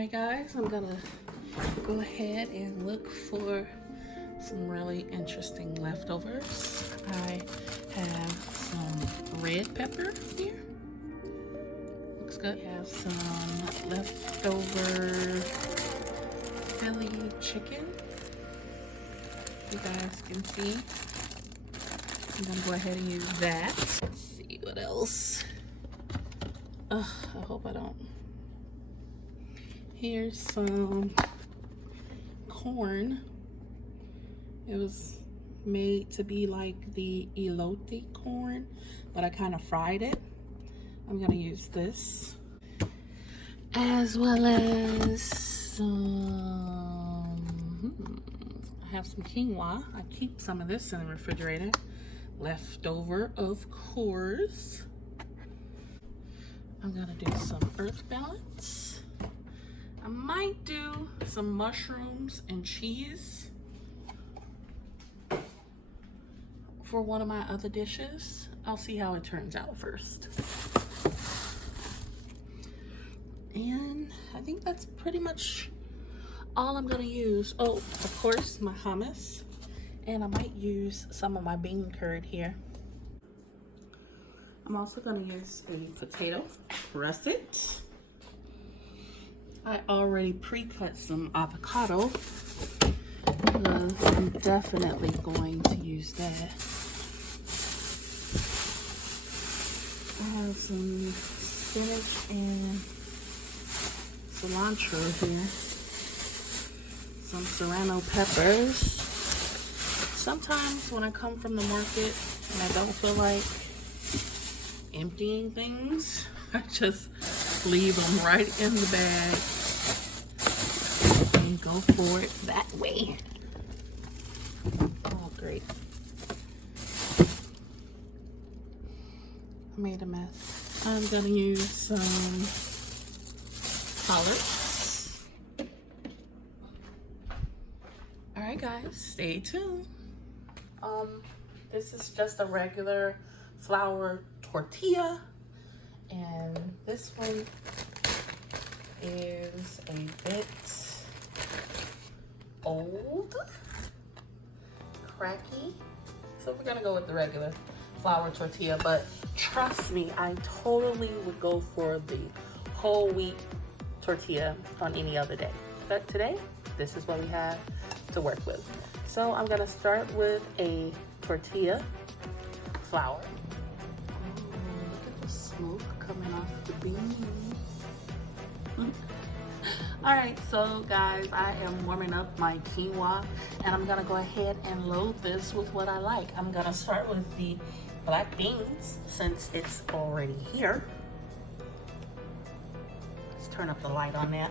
Alright guys, I'm gonna go ahead and look for some really interesting leftovers. I have some red pepper here. Looks good. I have some leftover Philly chicken. You guys can see. I'm gonna go ahead and use that. Let's see what else. I hope I don't. Here's some corn. It was made to be like the elote corn, but I kind of fried it. I'm gonna use this, as well as some, I have some quinoa. I keep some of this in the refrigerator. Leftover, of course. I'm gonna do some earth balance. I might do some mushrooms and cheese for one of my other dishes. I'll see how it turns out first. And I think that's pretty much all I'm gonna use. Oh, of course, my hummus. And I might use some of my bean curd here. I'm also gonna use a potato russet. I already pre-cut some avocado. I'm definitely going to use that. I have some spinach and cilantro here. Some serrano peppers. Sometimes when I come from the market and I don't feel like emptying things, I just leave them right in the bag and go for it that way. Oh, great. I made a mess. I'm gonna use some collards. All right, guys, stay tuned. This is just a regular flour tortilla. And this one is a bit old, cracky. So we're gonna go with the regular flour tortilla, but trust me, I totally would go for the whole wheat tortilla on any other day. But today, this is what we have to work with. So I'm gonna start with a tortilla flour. Smoke coming off the bean. All right, so guys, I am warming up my quinoa and I'm gonna go ahead and load this with what I like. I'm gonna start with the black beans since it's already here. Let's turn up the light on that.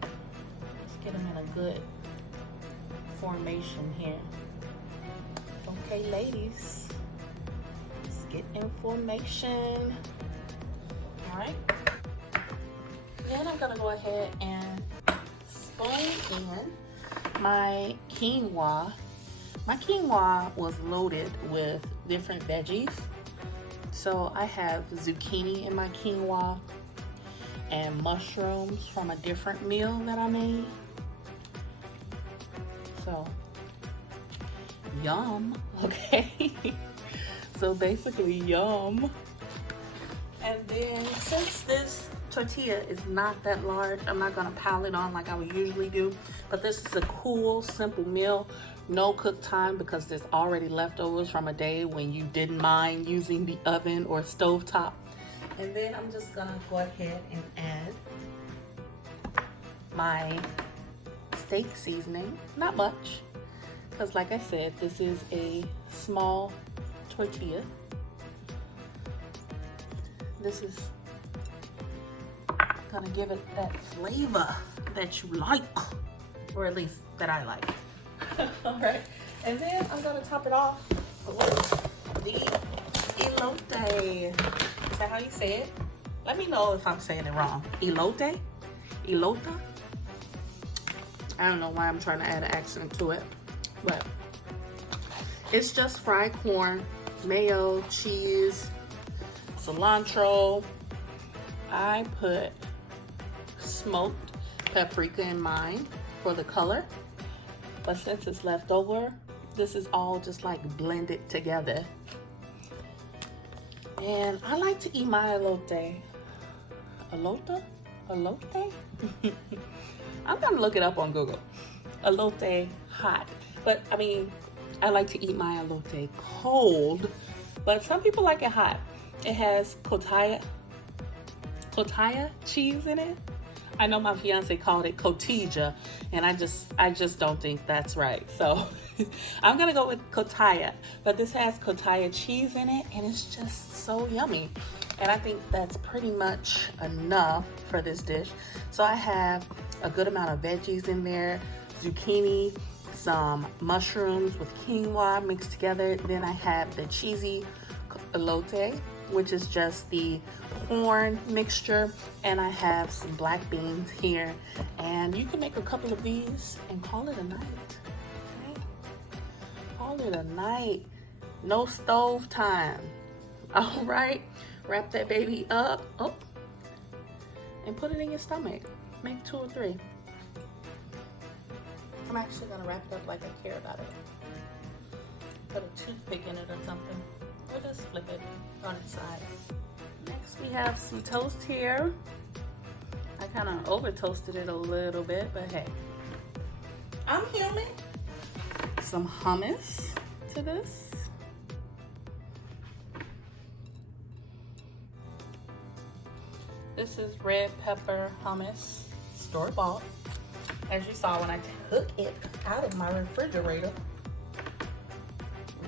Let's get them in a good formation here. Okay, ladies, let's get in formation. All right. Then I'm gonna go ahead and spoon in my quinoa. My quinoa was loaded with different veggies. So I have zucchini in my quinoa and mushrooms from a different meal that I made. So yum. Okay. So basically yum. And then since this tortilla is not that large, I'm not gonna pile it on like I would usually do, but this is a cool, simple meal. No cook time because there's already leftovers from a day when you didn't mind using the oven or stovetop. And then I'm just gonna go ahead and add my steak seasoning. Not much, because like I said, this is a small tortilla. This is gonna give it that flavor that you like, or at least that I like. All right, and then I'm gonna top it off with the elote. Is that how you say it? Let me know if I'm saying it wrong. Elote? Elota? I don't know why I'm trying to add an accent to it, but it's just fried corn, mayo, cheese, cilantro, I put smoked paprika in mine for the color, but since it's left over, this is all just like blended together. And I like to eat my elote. Elote? Elote? I'm gonna look it up on Google. Elote hot. But I mean, I like to eat my elote cold, but some people like it hot. It has cotija cheese in it. I know my fiance called it cotija, and I just don't think that's right. So I'm gonna go with cotija, but this has cotija cheese in it, and it's just so yummy. And I think that's pretty much enough for this dish. So I have a good amount of veggies in there, zucchini, some mushrooms with quinoa mixed together. Then I have the cheesy elote, which is just the corn mixture, and I have some black beans here. And you can make a couple of these and call it a night. Okay? Call it a night. No stove time. All right, wrap that baby up, and put it in your stomach. Make 2 or 3. I'm actually gonna wrap it up like I care about it. Put a toothpick in it or something. Or just flip it on its side. Next we have some toast here. I kind of over toasted it a little bit, but hey, I'm human. Some hummus to this. This is red pepper hummus, store-bought. As you saw when I took it out of my refrigerator.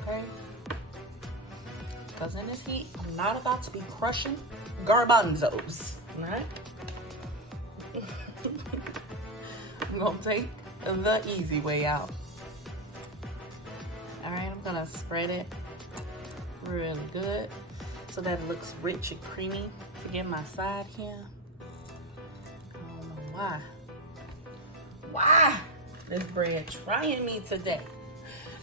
Okay? Because in this heat, I'm not about to be crushing garbanzos, right? I'm gonna take the easy way out. All right, I'm gonna spread it really good so that it looks rich and creamy. Forget my side here. I don't know why. Why this bread trying me today?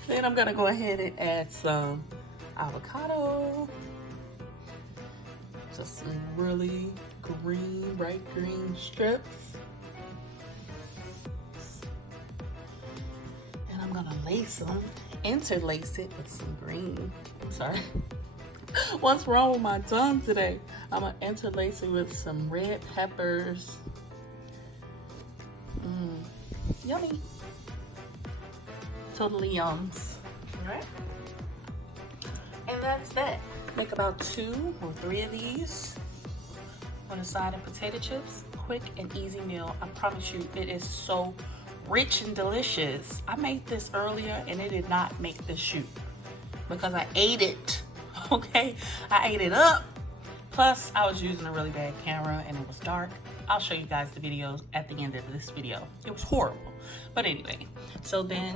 Then I'm gonna go ahead and add some avocado. Just some really green, bright green strips. And I'm gonna interlace it with some green. I'm sorry. What's wrong with my tongue today? I'm gonna interlace it with some red peppers. Yummy. Totally yums. All right. And that's that. Make about 2 or 3 of these on a side of potato chips. Quick and easy meal. I promise you, it is so rich and delicious. I made this earlier and it did not make the shoot because I ate it. Okay, I ate it up. Plus, I was using a really bad camera and it was dark. I'll show you guys the videos at the end of this video. It was horrible. But anyway, so then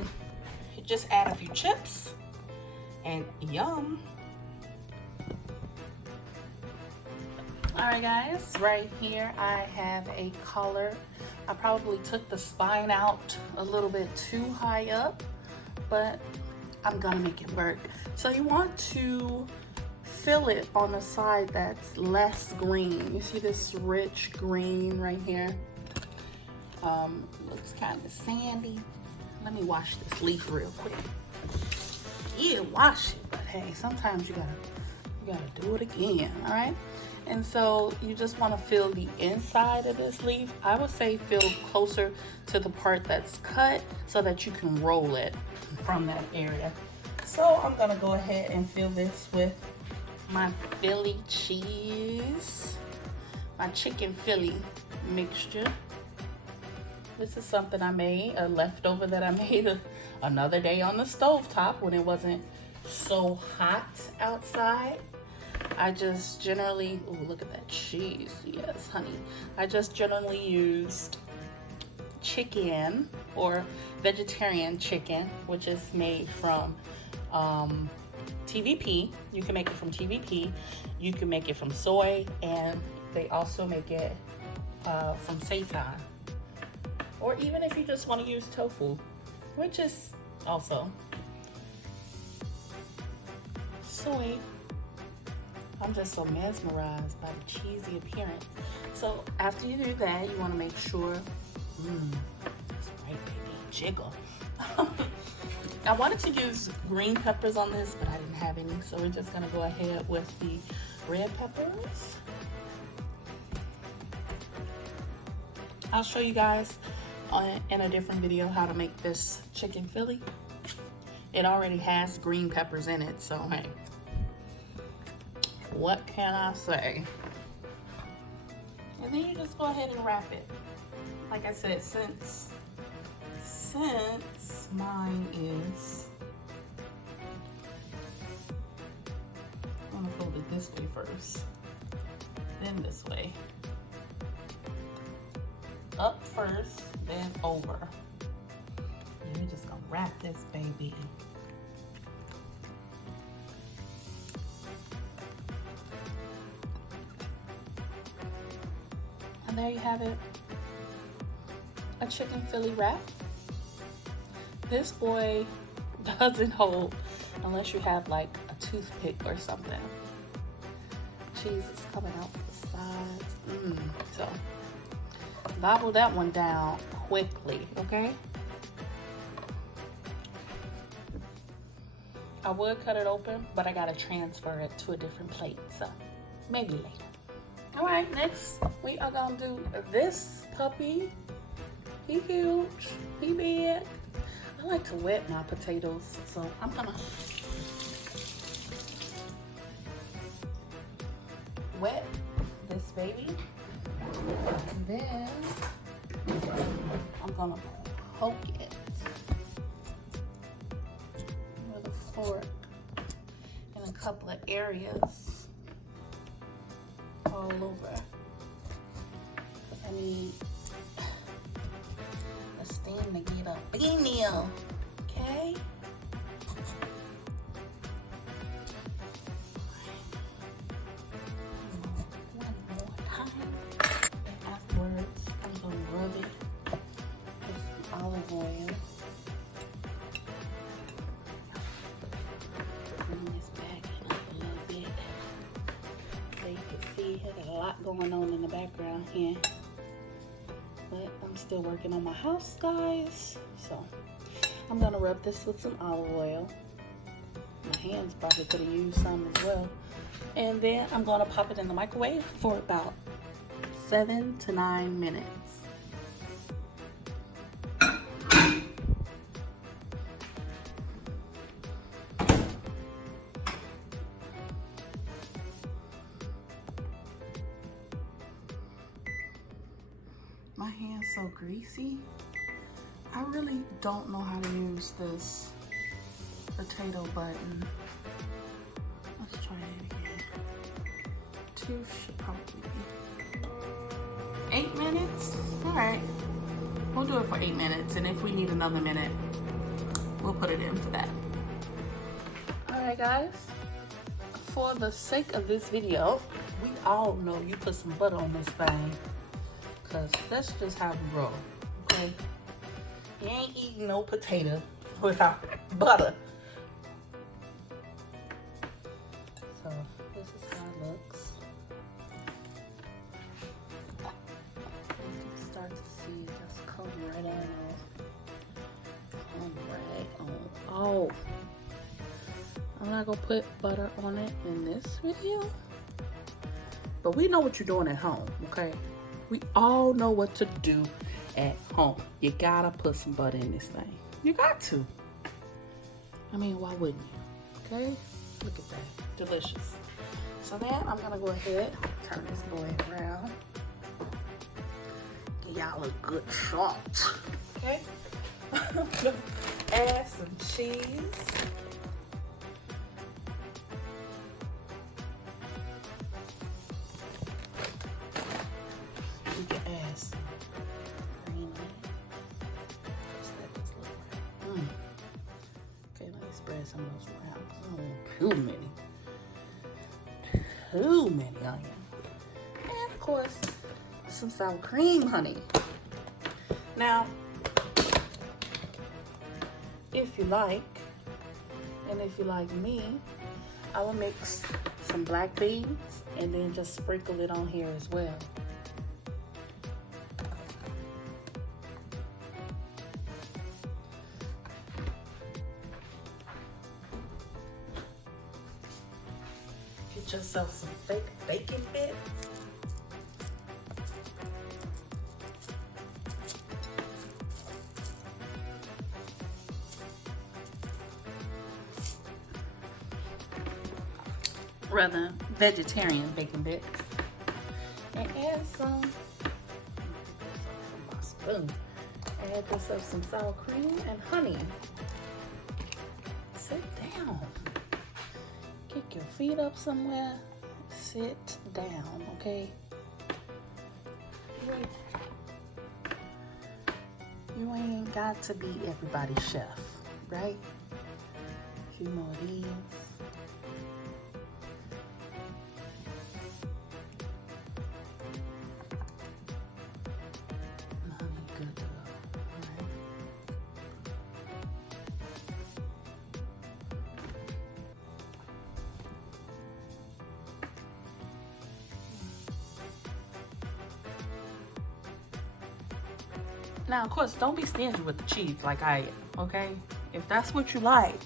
you just add a few chips and yum. All right, guys, right here I have a collar. I probably took the spine out a little bit too high up, but I'm gonna make it work. So you want to fill it on the side that's less green. You see this rich green right here? Looks kind of sandy. Let me wash this leaf real quick. Yeah, wash it, but hey, sometimes you gotta do it again, all right? And so you just want to fill the inside of this leaf. I would say fill closer to the part that's cut so that you can roll it from that area. So I'm gonna go ahead and fill this with my Philly cheese, my chicken Philly mixture. This is something I made, a leftover that I made another day on the stovetop when it wasn't so hot outside. I just generally, oh, look at that cheese. Yes, honey. I just generally used chicken or vegetarian chicken, which is made from TVP. You can make it from TVP. You can make it from soy, and they also make it from seitan. Or even if you just want to use tofu, which is also soy. I'm just so mesmerized by the cheesy appearance. So after you do that, you want to make sure, that's right, baby, jiggle. I wanted to use green peppers on this, but I didn't have any, so we're just gonna go ahead with the red peppers. I'll show you guys in a different video how to make this chicken Philly. It already has green peppers in it, so hey, what can I say? And then you just go ahead and wrap it. Like I said, since mine is, I'm gonna fold it this way first, then this way. Up first, then over. And you're just gonna wrap this baby. And there you have it, a chicken Philly wrap. This boy doesn't hold unless you have like a toothpick or something. Cheese is coming out the sides. So gobble that one down quickly, okay? I would cut it open, but I gotta transfer it to a different plate, so maybe later. All right, next we are gonna do this puppy. He huge, he big. I like to wet my potatoes, so I'm gonna wet this baby. And then I'm gonna poke it with a fork in a couple of areas all over. I need a stand to get up. Big meal, okay? One more time. And afterwards, I'm gonna rub it with some olive oil. Bring this back up a little bit. So you can see I got a lot going on in the background here. But I'm still working on my house, guys. So I'm gonna rub this with some olive oil. My hands probably could have used some as well. And then I'm gonna pop it in the microwave for about 7 to 9 minutes. My hand's so greasy. I really don't know how to use this potato button. Let's try it again. 2 should probably be 8 minutes. All right, we'll do it for 8 minutes, and if we need another minute, we'll put it in for that. All right, guys, for the sake of this video, we all know you put some butter on this thing, because that's just how we roll, okay? You ain't eating no potato without butter. So this is how it looks. You can start to see it just come right on. Come right on. Oh, I'm not gonna put butter on it in this video, but we know what you're doing at home, okay? We all know what to do at home. You gotta put some butter in this thing. You got to. I mean, why wouldn't you? Okay? Look at that. Delicious. So then I'm gonna go ahead, turn this boy around. Give y'all a good shot. Okay? Add some cheese. You can add some green on it. Just let this look right. Okay, let me spread some of those around because I don't want too many onions. And of course, some sour cream, honey. Now, if you like, and if you like me, I will mix some black beans, and then just sprinkle it on here as well. Get yourself some fake bacon bits. Rather vegetarian bacon bits, and add some my spoon. Add yourself some sour cream and honey. Sit down. Kick your feet up somewhere. Sit down, okay? You ain't got to be everybody's chef, right? You know it is. Now, of course, don't be stingy with the cheese like I am, okay? If that's what you like,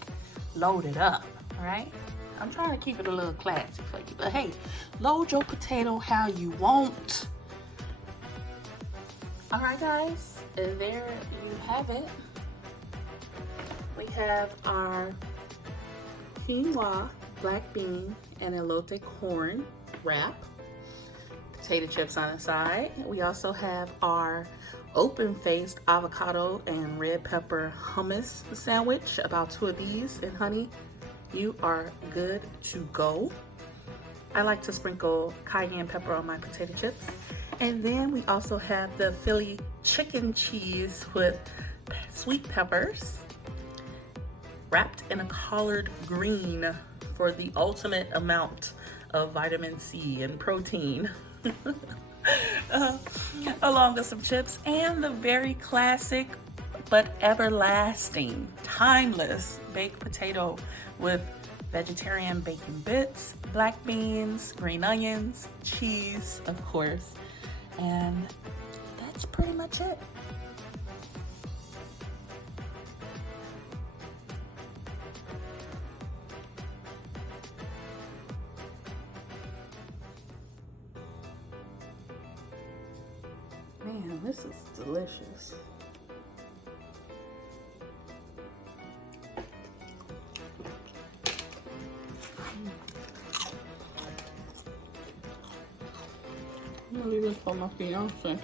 load it up, all right? I'm trying to keep it a little classy for you, but hey, load your potato how you want. All right, guys, and there you have it. We have our quinoa, black bean, and elote corn wrap. Potato chips on the side. We also have our open-faced avocado and red pepper hummus sandwich. About 2 of these, and honey, you are good to go. I like to sprinkle cayenne pepper on my potato chips. And then we also have the Philly chicken cheese with sweet peppers wrapped in a collard green for the ultimate amount of vitamin C and protein. Along with some chips, and the very classic but everlasting, timeless baked potato with vegetarian bacon bits, black beans, green onions, cheese, of course, and that's pretty much it. Man, this is delicious. I'm gonna leave this for my fiance.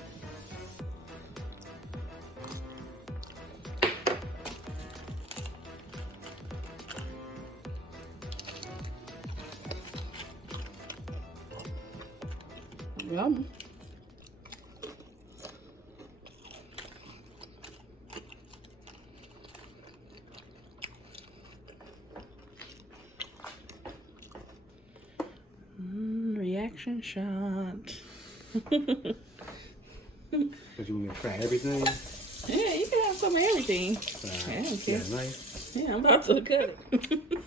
Yum. Reaction shot. But you want to try everything? Yeah, you can have some of everything. Yeah, nice. Yeah, I'm about to cut it.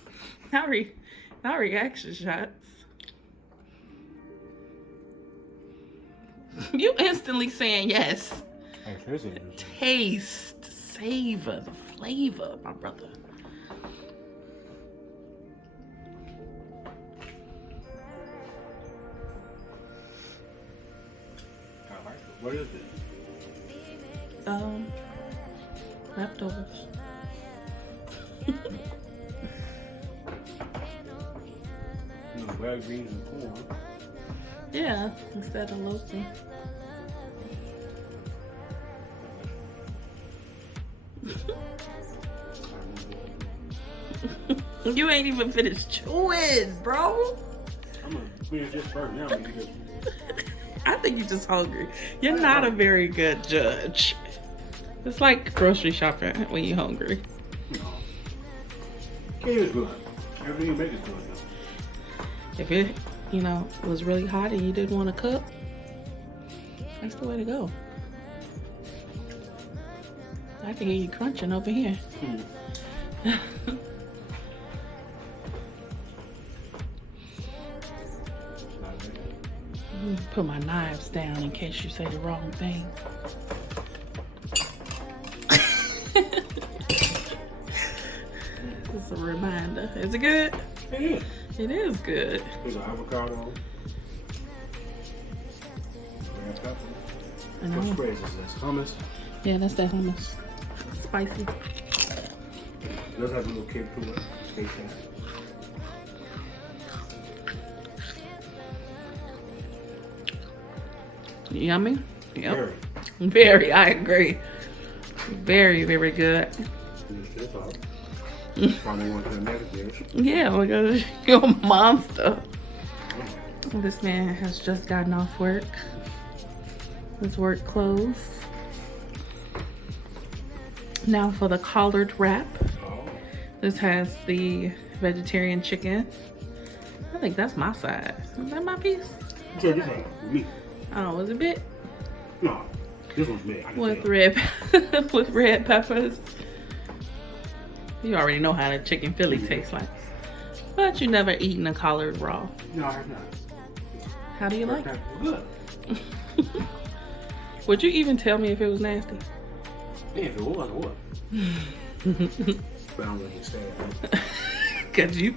Not reaction shots. You instantly saying yes. Taste, savor, the flavor, my brother. What is it? Leftovers. Black beans and corn. Yeah, instead of loafing. You ain't even finished chewing, bro. I'm gonna finish this first now. I think you're just hungry. You're not a very good judge. It's like grocery shopping when you're hungry. No. It is good. Everything you make is good. If it, was really hot and you didn't want to cook, that's the way to go. I can hear you crunching over here. Put my knives down in case you say the wrong thing. It's a reminder. Is it good? It is. It is good. There's an avocado. Red pepper. I know. What spread is this? Hummus. Yeah, that's that hummus. Spicy. It does have a little kick to it. Taste that. Yummy? Yep. Very. Very, I agree. Very, very good. This out. Finally went to the next dish. Yeah, because you're a monster. This man has just gotten off work. His work clothes. Now for the collard wrap. Oh. This has the vegetarian chicken. I think that's my side. Is that my piece? So this is me. Oh, was it bit? No, this one's me. I can With tell. red, with red peppers. You already know how the chicken Philly tastes like. But you never eaten a collard raw. No, I have not. How do you like it? Good. Would you even tell me if it was nasty? Yeah, if it was, what? But I don't really say it.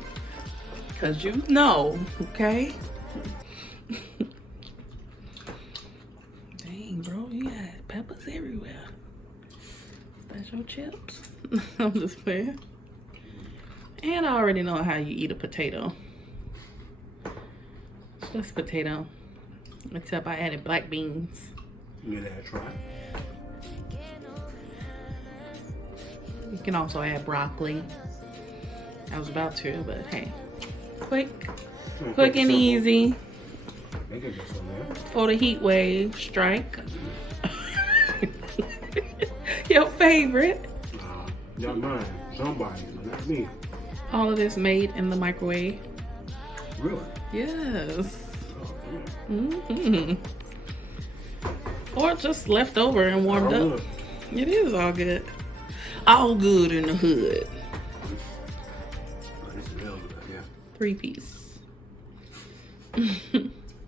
Cause you know, okay? Dang, bro, you got peppers everywhere. That's your chips? I'm just playing. And I already know how you eat a potato. It's just potato. Except I added black beans. Give that a try. You can also add broccoli. I was about to, but hey. Quick and easy They could get some there. for the heat wave strike. Your favorite. Not mine. Somebody, but not me. All of this made in the microwave. Really? Yes. Oh, man. Or just left over and warmed All up. good. It is all good. All good in the hood. Oh, this is real good, yeah. 3-piece.